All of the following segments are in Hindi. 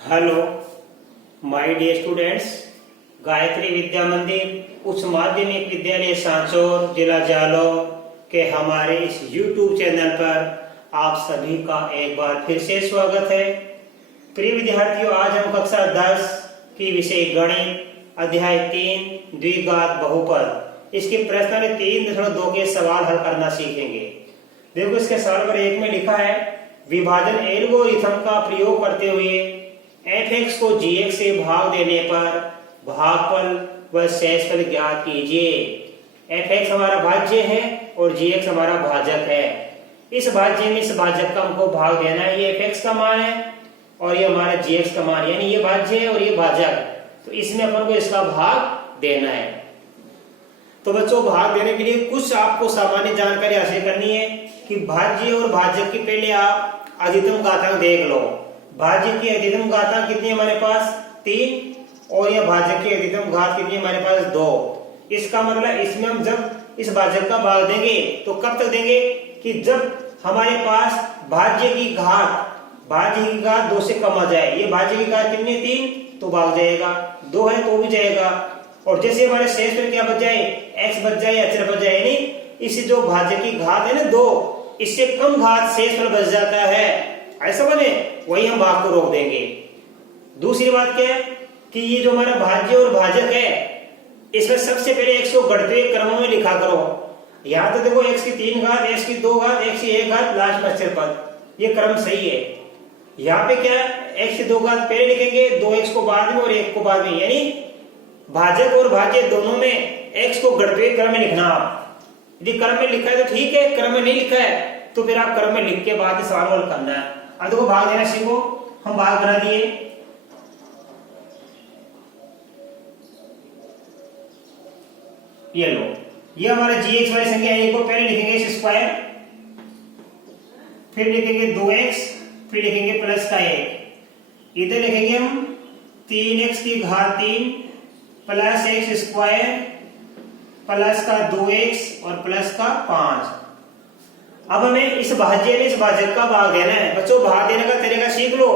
Hello my dear students. Gayatri Vidya Mandir उच्च माध्यमिक विद्यालय सांचौर जिला जालौर के हमारे इस YouTube चैनल पर आप सभी का एक बार फिर से स्वागत है। प्रिय विद्यार्थियों, आज हम कक्षा 10 की विषय गणित अध्याय 3 द्विघात बहुपद इसके प्रश्न 3.2 के सवाल हल करना सीखेंगे। देखो, इसके सवाल पर 1 में लिखा है विभाजन एल्गोरिथम का प्रयोग करते हुए f(x) को g(x) से भाग देने पर भागफल व शेषफल ज्ञात कीजिए। f(x) हमारा भाज्य है और g(x) हमारा भाजक है। इस भाज्य में इस भाजक का हमको भाग देना है। ये f(x) का मान है और ये हमारा g(x) का मान, यानी ये भाज्य है और ये भाजक, तो इसमें अपन को इसका भाग देना है। तो बच्चों, भाग देने के लिए कुछ आपको सामान्य जानकारी हासिल करनी है कि भाज्य और भाजक की पहले आप अधिकतम घातांक देख लो। भाज्य की अधिकतम घातांक कितनी है हमारे पास? 3, और यह भाजक की अधिकतम घात कितनी है हमारे पास? 2। इसका मतलब इसमें हम जब इस भाजक का भाग देंगे तो कब तक देंगे कि जब हमारे पास भाज्य की घात 2 से कम आ जाए। ये भाज्य की घात कितनी है? 3, तो भाग जाएगा। 2 है तो भी जाएगा। और जैसे हमारे शेष पर क्या बच जाए? x बच जाए, अचर बच जाए, यानी इस जो भाज्य की घात है ना 2, इससे कम घात शेष पर बच जाता है, ऐसा बने, वही हम भाग को रोक देंगे। दूसरी बात क्या है कि ये जो हमारा भाज्य और भाजक है, इसमें सबसे पहले x को घटते हुए क्रमों में लिखा करो। यहाँ तो देखो x की 3 घात, x की 2 घात, x की 1 घात, लास्ट में अचर पद, ये क्रम सही है। यहाँ पे क्या है, x की 2 घात पहले लिखेंगे, 2x को बाद में और 1 को बाद में, यानी भाजक और भाज्य दोनों में x को घटते हुए क्रम में लिखना। आप यदि क्रम में लिखा है तो ठीक है, क्रम में नहीं लिखा है तो फिर आप क्रम में लिख के बाद सवाल हल करना है। अब देखो, भाग देना सीखो। हम भाग बना दिए। ये लो, ये हमारे g(x) वाली संख्या है, को पहले लिखेंगे स्क्वायर, फिर लिखेंगे 2x, फिर लिखेंगे प्लस का 1, इधर लिखेंगे हम 3x की घात 3 प्लस x स्क्वायर प्लस का 2x और प्लस का 5। अब हमें इस भाज्य में इस भाजक का भाग देना है। बच्चों, भाग देने का तरीका सीख लो।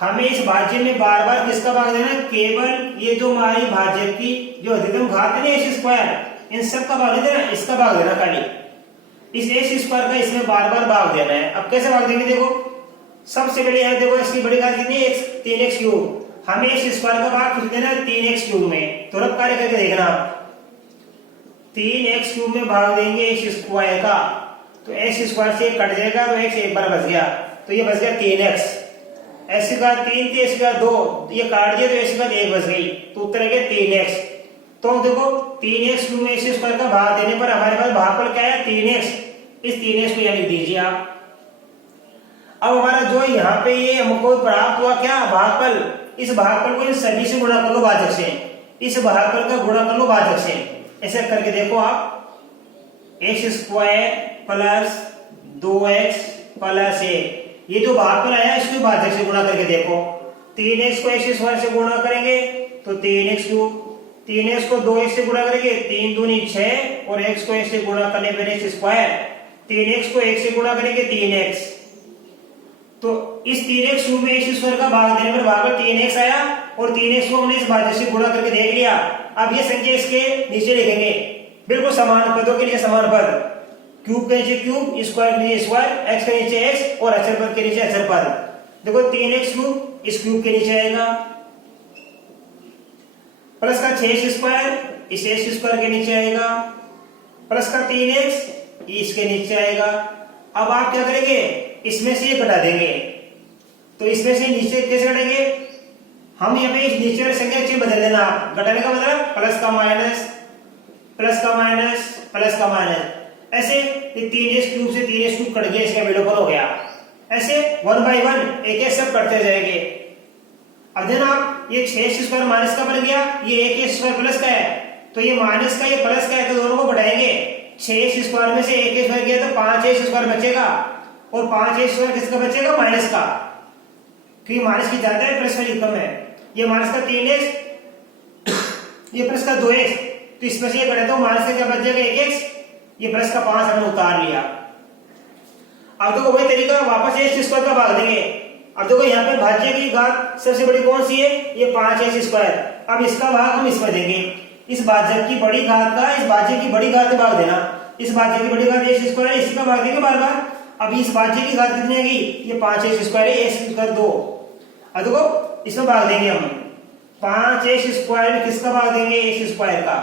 हमें इस भाज्य में बार बार किसका भाग देना है? केवल ये जो हमारी भाजक की जो अधिकतम घात है ना x स्क्वायर, इन सब का भाग नहीं देना, इसका भाग देना। खाली इस x स्क्वायर का इसमें बार बार भाग देना है। अब कैसे भाग देंगे? देखो, सबसे पहले यहाँ देखो, इसकी बड़ी घात कितनी है? 3x cube. हमें x स्क्वायर का भाग कितना देना है? 3x क्यूब में। तो रब कार्य करके देखना, 3x क्यूब में भाग देंगे x स्क्वायर का, तो x स्क्वायर से कट जाएगा, तो x एक बार बच गया, तो ये बच गया 3x। x की घात 3 थी, x की घात 2, ये काट दिया तो x की घात 1 बच गई, तो उत्तर है 3x। तो देखो, 3x क्यूब में x स्क्वायर का भाग देने पर हमारे पास भागफल क्या है? 3x। इस 3x को यहाँ लिख दीजिए आप। अब हमारा जो यहाँ पे ये हमको प्राप्त हुआ क्या? भागफल। इस भागफल को इन सभी से गुणा कर लो भाजक से, इस भागफल का गुणा कर लो भाजक से। ऐसे करके देखो आप, x square plus 2x plus 1, ये जो भागफल आया इसको भाजक से गुणा करके देखो। 3x को x स्क्वायर से गुणा करेंगे तो 3x क्यूब, 3x को 2x से गुणा करेंगे 3 दूनी 6, और x को x से गुणा करने पर x स्क्वायर, 3x को x से गुणा करेंगे 3x। तो इस 3x क्यूब में x स्क्वायर का भाग देने पर भागफल 3x आया, और 3x को हमने इस भाजक से गुणा करके देख लिया। अब ये संख्या इसके नीचे लिखेंगे, बिल्कुल समान पदों के लिए समान पद, क्यूब के नीचे क्यूब, स्क्वायर के नीचे स्क्वायर, x के नीचे x और अचर पद के नीचे अचर पद। देखो, 3x क्यूब इस क्यूब के नीचे आएगा, प्लस का 6x स्क्वायर इस x स्क्वायर के नीचे आएगा, प्लस का 3x इसके नीचे आएगा। अब आप क्या करेंगे? इसमें से ये घटा देंगे, तो इसमें से नीचे कैसे घटेंगे? हम यहाँ पे इस नीचे वाली संख्या चिन्ह बदल देना। आप घटाने का मतलब प्लस का माइनस, प्लस का माइनस, प्लस का माइनस, ऐसे ये 3x क्यूब से 3x क्यूब कट गया, इसका वैल्यू हो गया। ऐसे 1 बाय 1 एक एक सब कटते जाएंगे। अब देना आप, ये 6x स्क्वायर माइनस का बन गया, ये 1x स्क्वायर प्लस का है, तो ये माइनस का ये प्लस का है, तो दोनों को बढ़ाएंगे। 6x स्क्वायर में से 1 स्क्वायर गया तो 5x स्क्वायर बचेगा, और 5x स्क्वायर किसका बचेगा? माइनस का, क्योंकि माइनस की ज्यादा है, प्लस वाली कम है। ये माइनस का 3x, ये प्लस का 2x, तो इसमें से ये घटा तो माइनस का क्या बच जाएगा? 1x, ये प्लस का 5 हमने उतार लिया। अब देखो, वही तरीका वापस x स्क्वायर का भाग देंगे। अब देखो यहाँ पे भाज्य की घात सबसे बड़ी कौन सी है, ये 5x²। अब इसका भाग हम इसमें देंगे, इस भाज्य की बड़ी घात का इस भाज्य की बड़ी घात में भाग देना। इस भाज्य की बड़ी घात x², इसी का भाग देंगे बार बार। अब इस भाज्य की घात कितनी आएगी, ये 5x² है, x² 2। अब देखो इसमें भाग देंगे हम 5x² में किसका भाग देंगे, x² का।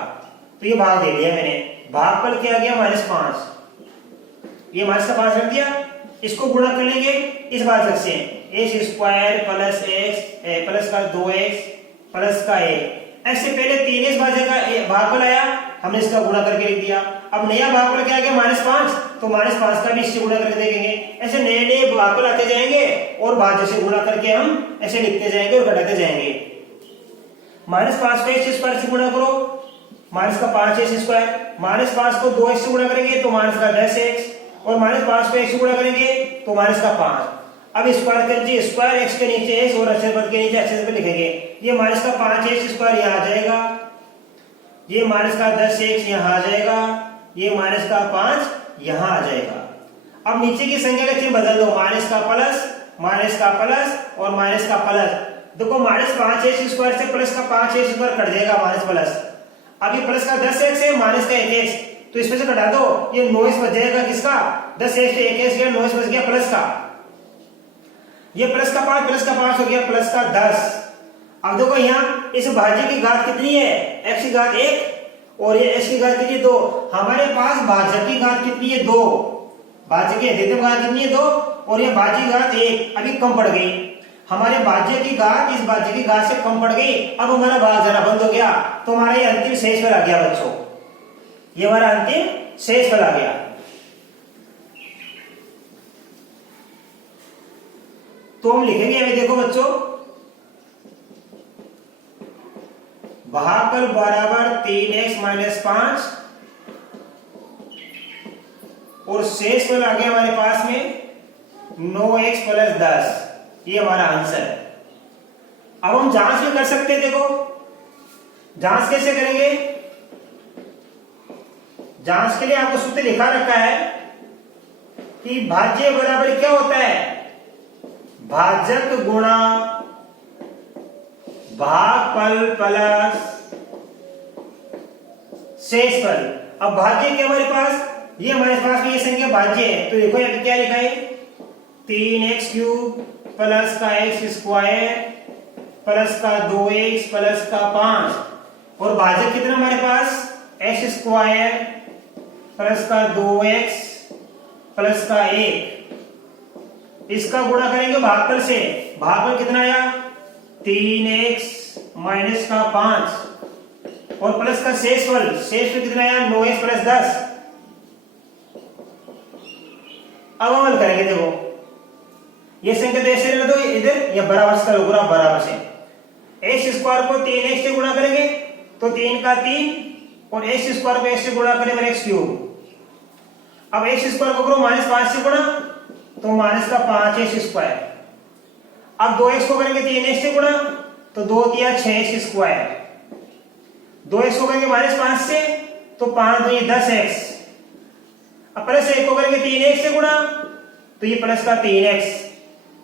तो ये भाग दे दिया मैंने, भाग पर क्या गया -5, ये -5 रख दिया। इसको गुणा कर लेंगे इस भाजक से, x² प्लस x प्लस का 2x प्लस का 1। ऐसे पहले 3x भाजक का भागफल आया, हमने इसका गुणा करके लिख दिया। अब नया भागफल क्या आ गया -5, तो -5 का भी इससे गुणा करके देखेंगे। ऐसे नए नए भागफल आते जाएंगे और भाज्य से गुणा करके हम ऐसे लिखते जाएंगे और घटाते जाएंगे। -5 को x² से गुणा करो, माइनस का 5x², -5 को 2x से गुणा करेंगे तो माइनस का 10x, और -5 को x से गुणा करेंगे तो माइनस का 5। अब स्क्वायर कर लीजिए, स्क्वायर x के नीचे x और अक्षर पद के नीचे अक्षर पद लिखेंगे। ये माइनस का 5x² यहाँ आ जाएगा, ये माइनस का 10x यहाँ आ जाएगा, ये माइनस का 5 यहाँ आ जाएगा। अब नीचे की संख्या का चिन्ह बदल दो, माइनस का प्लस और माइनस का प्लस। देखो -5x² से प्लस का 5x² कट जाएगा, माइनस प्लस। अब ये प्लस का 10x है, माइनस का 1x, तो इसमें से घटा दो, ये 9x बच जाएगा किसका, 10x से 1x गया, 9x बच गया प्लस का। ये प्लस का 5 हो गया प्लस का 10। अब देखो यहाँ इस भाज्य की घात कितनी है, x की घात 1 और ये x की घात कितनी है 2। हमारे पास भाज्य की घात कितनी है 2, भाज्य की अधिकतम घात कितनी है 2 और ये भाज्य की घात 1, अभी कम पड़ गई। हमारे भाज्य की घात इस भाज्य की घात से कम पड़ गई, अब हमारा भाग जाना बंद हो गया, तो हमारा ये अंतिम शेषफल आ गया बच्चों, ये हमारा अंतिम शेषफल आ गया। तो हम लिखेंगे अभी देखो बच्चों, भागफल बराबर 3x - 5 और शेषफल आ गया हमारे पास में 9x + 10, ये हमारा आंसर है। अब हम जांच भी कर सकते हैं, देखो जांच कैसे करेंगे। जांच के लिए आपको सूत्र लिखा रखा है कि भाज्य बराबर क्या होता है, भाजक गुणा भागफल प्लस शेषफल। अब भाज्य क्या हमारे पास, ये हमारे पास में ये संख्या भाज्य है, तो देखो यहाँ पे क्या लिखा है, 3x³ प्लस का x² प्लस का 2x प्लस का 5, और भाजक कितना हमारे पास, x² प्लस का 2x प्लस का 1। इसका गुणा करेंगे भागफल से, भागफल कितना आया 3x - का 5 और प्लस का शेषफल कितना आया 9x + 10। अब हम हल करेंगे, देखो ये संख्या तो ऐसे रहने दो, इधर या बराबर से करो, बराबर से x² को 3x से गुणा करेंगे तो 3 का 3 और x² को x से गुणा करेंगे x³। अब x² को करो -5 से गुणा तो माइनस का 5x²। अब 2x को करेंगे 3x से गुणा तो 2 दिया 6x²। 2x को करेंगे -5 से तो 5 2 10x। अब प्लस 1 को करेंगे 3x से गुणा तो ये प्लस का 3x,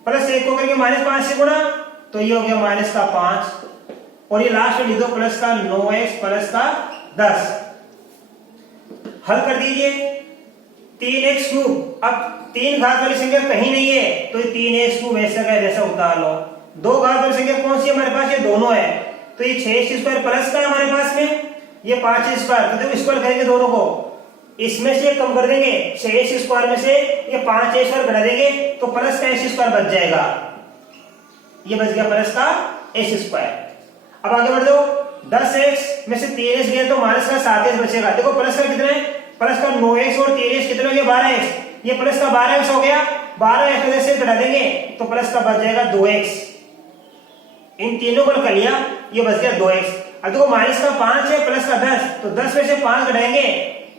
प्लस 1 को करेंगे -5 से गुणा तो ये हो गया माइनस का 5, और ये लास्ट में लिख दो प्लस का 9x प्लस का 10। हल कर दीजिए 3x³। अब 3 घात वाली संख्या कहीं नहीं है तो ये 3x³ ऐसा का वैसा उतार लो। 2 घात वाली संख्या कौन सी है हमारे पास, ये दोनों है, तो ये 6x² प्लस का है हमारे पास में, ये 5x², तो देखो स्क्वायर करेंगे दोनों को, इसमें से कम कर देंगे 6x² में से ये 5x² घटा देंगे तो प्लस का x² बच जाएगा, ये बच गया प्लस का x²। अब आगे बढ़ दो, 10x में से 3x गया तो माइनस का 7x बचेगा। देखो प्लस का कितना है, प्लस का 9x और 3x कितना हो गया 12x, ये प्लस का 12x हो गया, 12x से घटा देंगे तो प्लस का बच जाएगा 2x। इन तीनों को कर लिया, ये बच गया 2x। अब देखो माइनस का 5 है प्लस का 10, तो 10 में से 5 घटाएंगे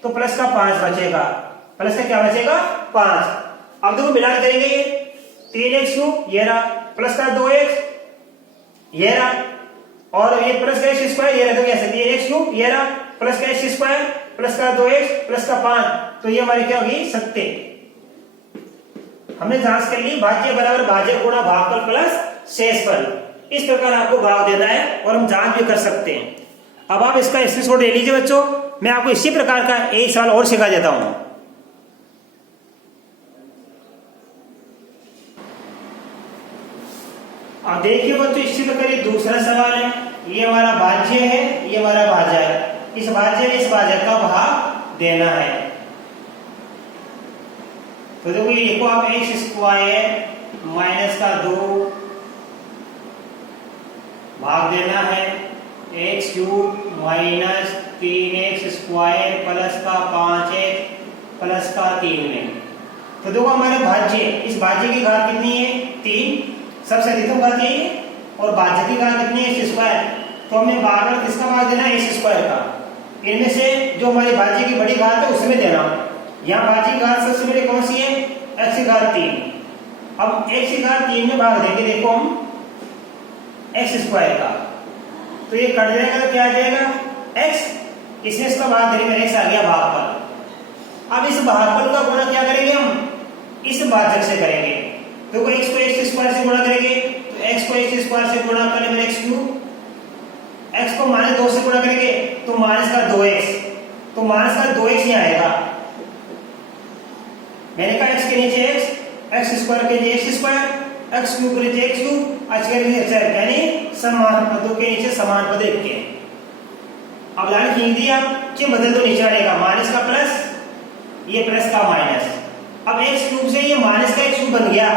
तो प्लस का 5 बचेगा, प्लस का क्या बचेगा 5। अब देखो मिलान करेंगे, ये 3x³ ये रहा, प्लस का 2x ये रहा, और ये प्लस का x² ये रहा, तो कैसे 3x³ ये रहा, प्लस का x² प्लस का 2x प्लस का 5, तो ये हमारी क्या होगी 70। हमने जांच कर ली भाज्य बराबर भाजक गुणा भागफल प्लस शेषफल। इस प्रकार आपको भाग देना है और हम जांच भी कर सकते हैं। अब आप इसका स्क्रीनशॉट ले लीजिए बच्चों, मैं आपको इसी प्रकार का एक सवाल और सिखा देता हूं। अब देखिए बच्चों, इसी प्रकार ये दूसरा सवाल है, ये हमारा भाज्य है, ये हमारा भाजक। इस भाज्य में इस भाजक का भाग देना है। तो देखो ये लिखो आप एक्स स्क्वायर माइनस का 2 भाग देना है x cube minus 3x square plus का 5x प्लस का 3 में। तो देखो हमारे भाज्य, इस भाज्य की घात कितनी है 3, सबसे अधिकतम घात यही है, और भाज्य की घात कितनी है एक्स स्क्वायर। तो हमें बार बार किसका भाग देना है एक्स स्क्वायर का। इनमें से जो हमारी भाज्य की बड़ी घात है उसमें देना। यहाँ भाज्य की घात सबसे बड़ी कौन सी है एक्स की घात 3। अब एक्स की घात 3 में भाग देंगे देखो हम एक्स स्क्वायर का, तो ये कट जाएगा तो क्या आ जाएगा एक्स, इसमें इसका भाग देने में एक्स आ गया भागफल। अब इस भागफल का गुणा क्या करेंगे हम इस भाजक से करेंगे। तो एक्स को एक्स स्क्वायर से गुणा करेंगे, तो एक्स को एक्स स्क्वायर से गुणा करेंगे एक्स क्यूब, एक्स को माइनस 2 से गुणा करेंगे तो माइनस का 2x, तो माइनस का 2x यहाँ आएगा। मैंने कहा x के नीचे x स्क्वायर के नीचे एक्स स्क्वायर, एक्स क्यूब के नीचे एक्स क्यूब, h के नीचे अचर, यानी समान पदों के नीचे समान पद एक के। अब लाइन खींच दी आप, चिन्ह बदल दो, नीचे आएगा माइनस का प्लस, ये प्लस का माइनस। अब एक्स क्यूब से ये माइनस का एक्स क्यूब बन गया,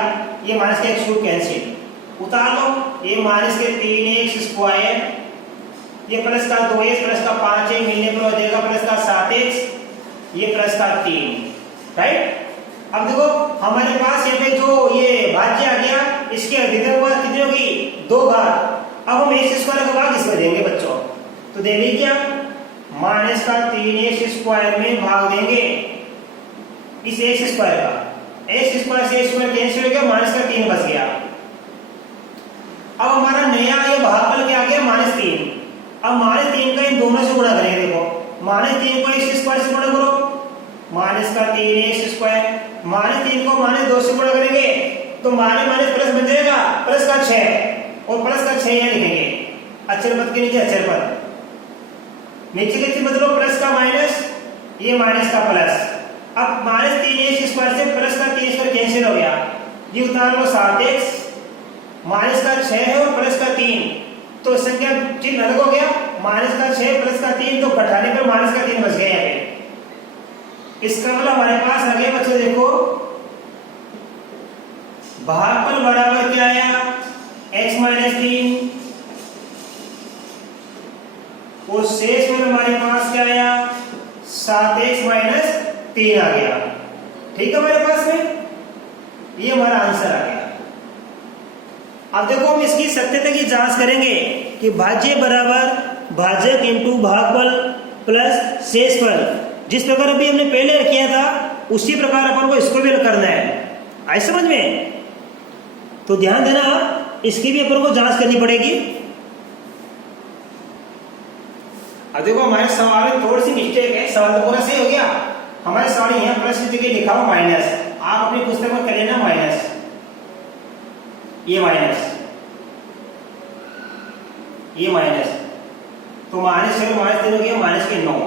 ये माइनस का एक्स क्यूब कैंसिल, उतार लो, ये माइनस के 3x स्क्वायर, ये प्लस का 2x प्लस का 5 मिलने पर हो जाएगा प्लस का 7x, ये प्लस का 3, राइट। अब देखो हमारे पास यहाँ पे जो ये भाज्य आ गया, इसके अधिकतम घात कितनी होगी 2 घात। अब हम एक्स स्क्वायर का भाग इसमें देंगे बच्चों, तो दे लीजिए माइनस का 3x स्क्वायर में भाग देंगे इस एक्स स्क्वायर का, एक्स स्क्वायर से एक्स स्क्वायर कैंसिल हो गया, माइनस का 3 बच गया। अब हमारा नया ये भागफल क्या आ गया -3। अब -3 का इन दोनों से गुणा करेंगे, देखो -3 को एक्स स्क्वायर से गुणा करो, माइनस का 3x स्क्वायर, -3 को -2 से गुणा करेंगे तो माइनस माइनस प्लस बन जाएगा प्लस का 6, और प्लस का 6 यहाँ लिखेंगे, अक्षर पद के नीचे अक्षर पद, नीचे के चिन्ह बदलो, प्लस का माइनस, ये माइनस का प्लस। अब -3x स्क्वायर से प्लस का 3 स्क्वायर कैंसिल हो गया, ये उतार लो 7x, माइनस का 6 है और प्लस का 3, तो संख्या चिन्ह अलग हो गया, माइनस का 6 प्लस का 3, तो घटाने पर माइनस का 3 बच गया यहाँ पे। इसका मतलब हमारे पास आ गया बच्चों, देखो भागफल बराबर क्या आया x - 3, और शेषफल हमारे पास क्या आया 7x - 3 आ गया। ठीक है, हमारे पास में ये हमारा आंसर आ गया। अब देखो हम इसकी सत्यता की जांच करेंगे कि भाज्य बराबर भाजक इंटू भागफल प्लस शेषफल, जिस प्रकार अभी हमने पहले किया था उसी प्रकार अपन को इसको भी करना है। आए समझ में? तो ध्यान देना, इसकी भी अपन को जांच करनी पड़ेगी। अब देखो हमारे सवाल में थोड़ी सी मिस्टेक है, सवाल तो पूरा सही हो गया। हमारे सवाल यहाँ प्लस की जगह लिखा हुआ माइनस, आप अपनी पुस्तक में कर लेना माइनस, ये माइनस, ये माइनस, तो -6 -3 हो गया माइनस के 9,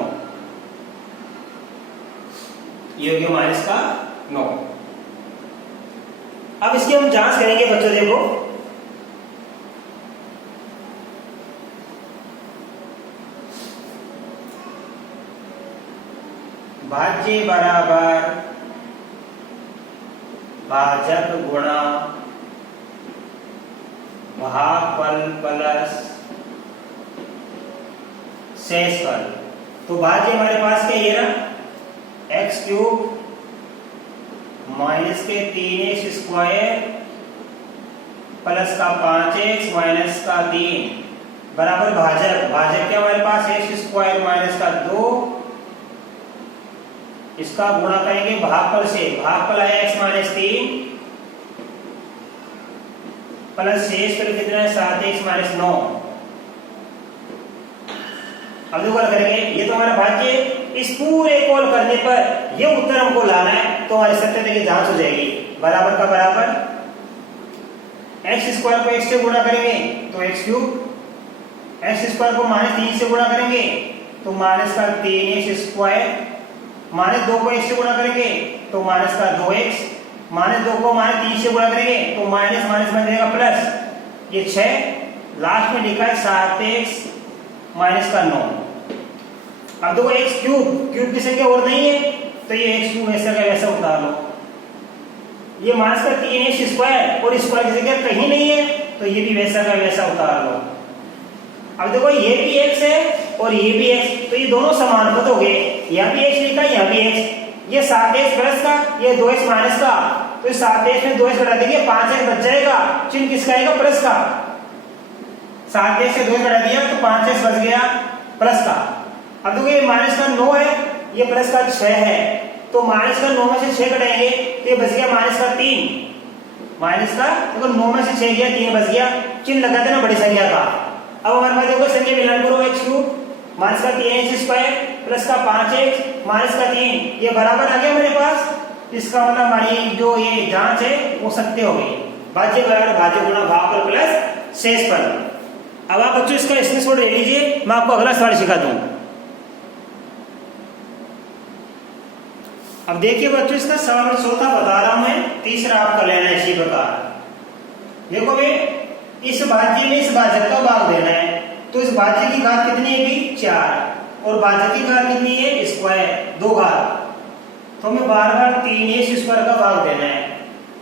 ये हो गया माइनस का 9। अब इसकी हम जांच करेंगे बच्चों, देखो भाज्य बराबर भाजक गुणा भागफल प्लस शेषफल। तो भाज्य हमारे पास क्या ये रहा एक्स क्यूब माइनस के 3x स्क्वायर प्लस का 5x माइनस का 3 बराबर भाजक, भाजक क्या हमारे पास एक्स स्क्वायर माइनस का 2, इसका गुणा करेंगे भागफल से, भागफल आया x - 3 प्लस शेषफल कितना है 7x - 9। अब देखो करेंगे, ये तो हमारा भाज्य, इस पूरे को करने पर ये उत्तर हमको लाना है, तो हमारी सत्यता की जांच हो जाएगी। बराबर का बराबर एक्स स्क्वायर को एक्स से गुणा करेंगे तो एक्स क्यूब, एक्स स्क्वायर को -3 से गुणा करेंगे तो माइनस का 3x स्क्वायर, -2 को x से गुणा करेंगे तो माइनस का 2x, -2 को -3 से गुणा करेंगे तो माइनस माइनस बन जाएगा प्लस, ये 6, लास्ट में लिखा है 7x माइनस का 9। अब देखो x क्यूब, क्यूब की संख्या और नहीं है तो ये x क्यूब ऐसा का वैसा उतार लो, ये माइनस का 3x स्क्वायर और स्क्वायर की संख्या कहीं नहीं है तो ये भी वैसा का वैसा उतार लो। अब देखो ये भी x है और ये भी x, तो ये दोनों समानुपात हो गए, यहाँ भी x लिखा है यहाँ भी x, ये 7x प्लस का ये 2x माइनस का, तो 7x में 2x घटा देंगे 5x बच जाएगा, चिन्ह किसका आएगा प्लस का, 7x से 2x घटा दिया तो 5x बच गया प्लस का। अब देखो ये माइनस का 9 है, ये प्लस का 6 है, तो माइनस का 9 में से 6 घटाएंगे तो ये बच गया माइनस का 3, माइनस का देखो 9 में से 6 गया 3 बच गया, चिन्ह लगा देना बड़ी संख्या का। अब हमारे पास देखो संख्या मिलान करो x क्यूब माइनस का 3x स्क्वायर प्लस का 5x माइनस का 3, ये बराबर आ गया मेरे पास, इसका मतलब हमारी जो ये जांच है वो सत्य हो गई। भाज्य बराबर भाज्य गुणा भागफल प्लस शेषफल। अब आप बच्चों इसका स्क्रीनशॉट ले लीजिए, मैं आपको अगला सवाल सिखा दूं। अब देखिए बच्चों इसका सवाल चौथा बता रहा हूं मैं, तीसरा आपका लेना है इसी प्रकार। देखो भाई इस भाज्य में इस भाजक का भाग देना है, तो इस भाज्य की घात कितनी है 4 और भाजक की घात कितनी है स्क्वायर 2 घात, तो हमें बार बार 3x स्क्वायर का भाग देना है।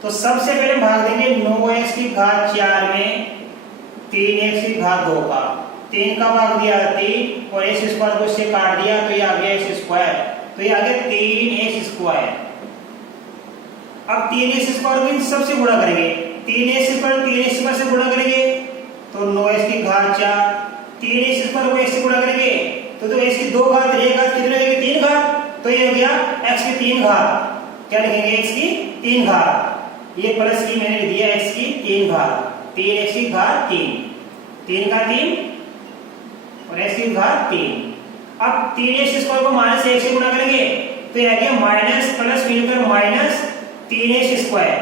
तो सबसे पहले भाग देंगे 9x की घात 4 में 3x की घात 2 का, 3 का भाग दिया 3 और x स्क्वायर को इससे काट दिया तो ये आ गया x स्क्वायर, तो ये आ गया 3x स्क्वायर। अब 3x स्क्वायर को इन सबसे गुणा करेंगे, 3x स्क्वायर 3x स्क्वायर से गुणा करेंगे तो 9x की घात 4, 3x स्क्वायर को x से गुणा करेंगे तो x की 2 घात 1 घात कितने लगेगी 3 घात, तो ये हो गया x की 3 घात, क्या लिखेंगे x की 3 घात, ये प्लस की मैंने लिख दिया x की 3 घात, 3x की घात 3, 3 का 3 और x की घात 3। अब 3x स्क्वायर को -1 से गुणा करेंगे तो ये आ गया माइनस प्लस मिलकर माइनस 3x स्क्वायर।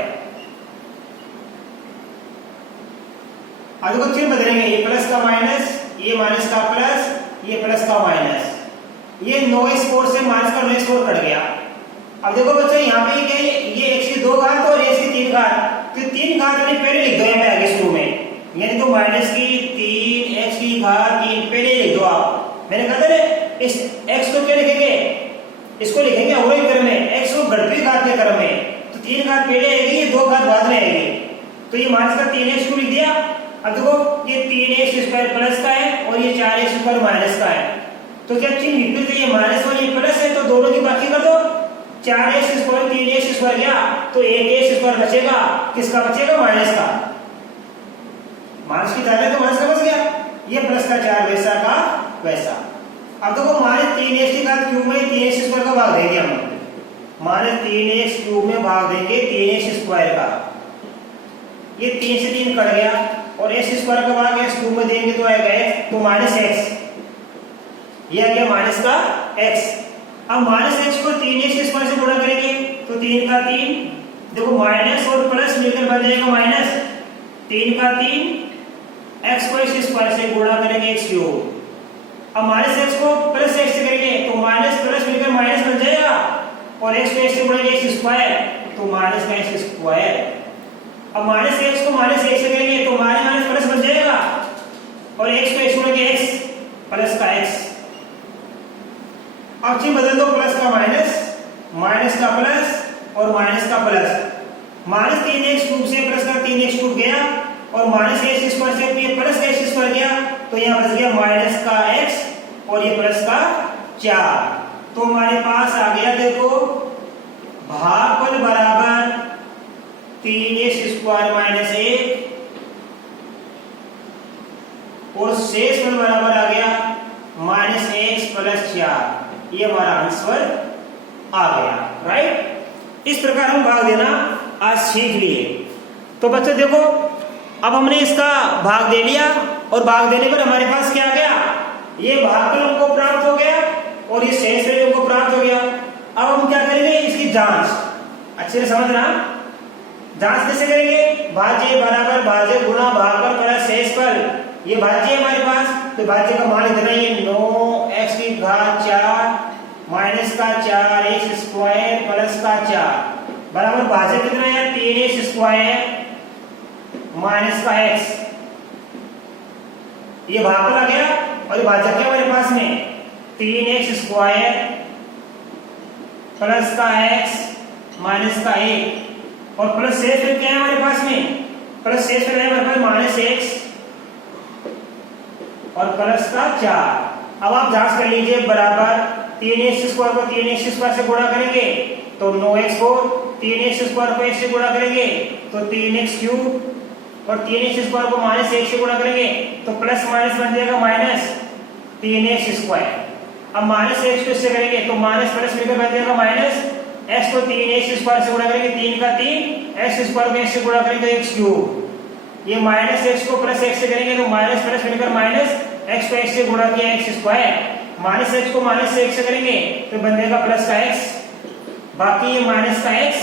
अब देखो चिन्ह बदलेंगे, ये प्लस का माइनस, ये माइनस का प्लस, ये प्लस का माइनस, ये 9x4 से माइनस का 9x4 कट गया। अब देखो बच्चों यहाँ पे क्या है, ये x की 2 घात और x की 3 घात, तो 3 घात मैंने पहले लिख दो यहाँ पे आगे शुरू में, यानी तो माइनस की 3x की घात 3 पहले लिख दो आप। मैंने कहा था इस x को क्या लिखेंगे, इसको लिखेंगे अवरोही क्रम में, x को घटती घात के क्रम में, तो 3 घात पहले आएगी 2 घात बाद में आएगी, तो ये माइनस का 3x को लिख दिया। अब देखो ये 3x स्क्वायर प्लस का है और ये 4x स्क्वायर माइनस का है, तो क्या चिन्ह विपरीत है, ये माइनस और ये प्लस है, तो दोनों की बाकी कर दो, 4x स्क्वायर 3x स्क्वायर गया तो 1x स्क्वायर बचेगा, किसका बचेगा माइनस का, माइनस की जगह तो माइनस का बच गया, ये प्लस का 4 वैसा का वैसा। अब देखो -3x की घात क्यूब में 3x स्क्वायर का भाग देंगे हम, -3x क्यूब में भाग देंगे 3x स्क्वायर का, ये 3 से 3 कट गया और x स्क्वायर का भाग x क्यूब में देंगे तो आएगा x, तो -x, ये आ गया माइनस का x। अब -x को 3x स्क्वायर से गुणा करेंगे तो 3 का 3, देखो माइनस और प्लस मिलकर बन जाएगा माइनस, 3 का 3 x को x स्क्वायर से गुणा करेंगे x क्यूब, अब -x को प्लस x से करेंगे तो माइनस प्लस मिलकर माइनस बन जाएगा और x को x से गुणा करेंगे x स्क्वायर तो माइनस का x स्क्वायर। अब -x को -1 से करेंगे तो माइनस प्लस बन जाएगा और x को x गुणा x प्लस का x। अब चिन्ह बदल दो, प्लस का माइनस, माइनस का प्लस और माइनस का प्लस, -3x क्यूब से प्लस का 3x क्यूब गया और -x स्क्वायर से ये प्लस का x स्क्वायर गया, तो यहाँ बच गया माइनस का x और ये प्लस का 4। तो हमारे पास आ गया देखो भागफल बराबर 3x स्क्वायर -1 और शेषफल बराबर आ गया -x प्लस 4, ये हमारा आंसर आ गया, राइट। इस प्रकार हम भाग देना आज सीख लिए। तो बच्चों देखो अब हमने इसका भाग दे लिया और भाग देने पर हमारे पास क्या आ गया, ये भागफल हमको प्राप्त हो गया और ये शेषफल हमको प्राप्त हो गया। अब हम क्या करेंगे, इसकी जांच अच्छे से समझना। जांच कैसे करेंगे? भाज्य बराबर भाज्य गुणा भागफल प्लस शेषफल, ये भाज्य है हमारे पास, तो भाज्य का मान इतना ही है 9x की घात 4 माइनस का 4x स्क्वायर प्लस का 4 बराबर भाज्य कितना है 3x स्क्वायर माइनस का x, ये भागफल आ गया और ये भाज्य क्या हमारे पास में 3x स्क्वायर प्लस का x माइनस का 1 और प्लस शेषफल क्या है हमारे पास में, प्लस शेषफल है हमारे पास माइनस x और प्लस का 4। अब आप जांच कर लीजिए बराबर 3x स्क्वायर को 3x स्क्वायर से गुणा करेंगे तो 9x को 3x स्क्वायर को x से गुणा करेंगे तो 3x क्यूब और 3x स्क्वायर को माइनस 1 से गुणा करेंगे तो प्लस माइनस बन जाएगा माइनस 3x स्क्वायर। अब माइनस x को इससे करेंगे तो माइनस प्लस मिलकर बन जाएगा माइनस x को 3x स्क्वायर से गुणा करेंगे 3 का 3 x स्क्वायर को x से गुणा करेंगे तो x क्यूब, ये माइनस x को प्लस x से करेंगे तो माइनस प्लस मिलकर माइनस x को x से गुणा किया x स्क्वायर, माइनस x को माइनस से x से करेंगे तो बन जाएगा प्लस का x, बाकी ये माइनस का x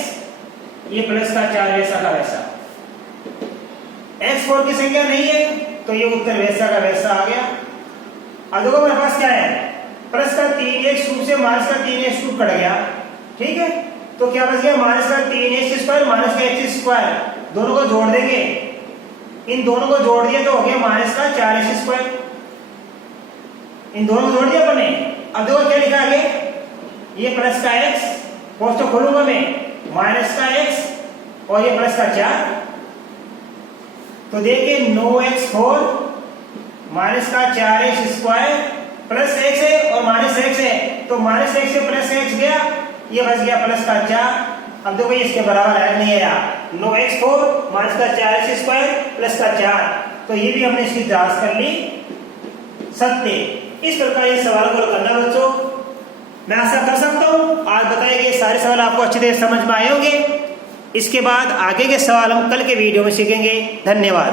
ये प्लस का 4 वैसा का वैसा। x 4 की संख्या नहीं है तो ये उत्तर वैसा का वैसा आ गया। अब देखो मेरे पास क्या है, प्लस का 3x क्यूब से माइनस का 3x क्यूब कट गया, ठीक है, तो क्या बच गया माइनस का 3x स्क्वायर माइनस का x स्क्वायर, दोनों को जोड़ देंगे, इन दोनों को जोड़ दिया तो हो गया माइनस का 4x स्क्वायर, इन दोनों को जोड़ दिया अपने। अब देखो क्या लिखा आगे, ये प्लस का x कोष्ठक खोलूंगा मैं, माइनस का x और ये प्लस का 4, तो देखिए 9x4 माइनस का 4x स्क्वायर प्लस x है और माइनस x है तो माइनस x से प्लस x गया, ये बच गया प्लस का 4। अब देखो इसके बराबर है नहीं आया, 9x4 माइनस का 4x स्क्वायर प्लस का 4, तो ये भी हमने इसकी जांच कर ली सत्य। इस प्रकार ये सवाल को करना बच्चों, मैं आशा कर सकता हूँ आज बताए गए सारे सवाल आपको अच्छी तरह समझ में आए होंगे। इसके बाद आगे के सवाल हम कल के वीडियो में सीखेंगे। धन्यवाद।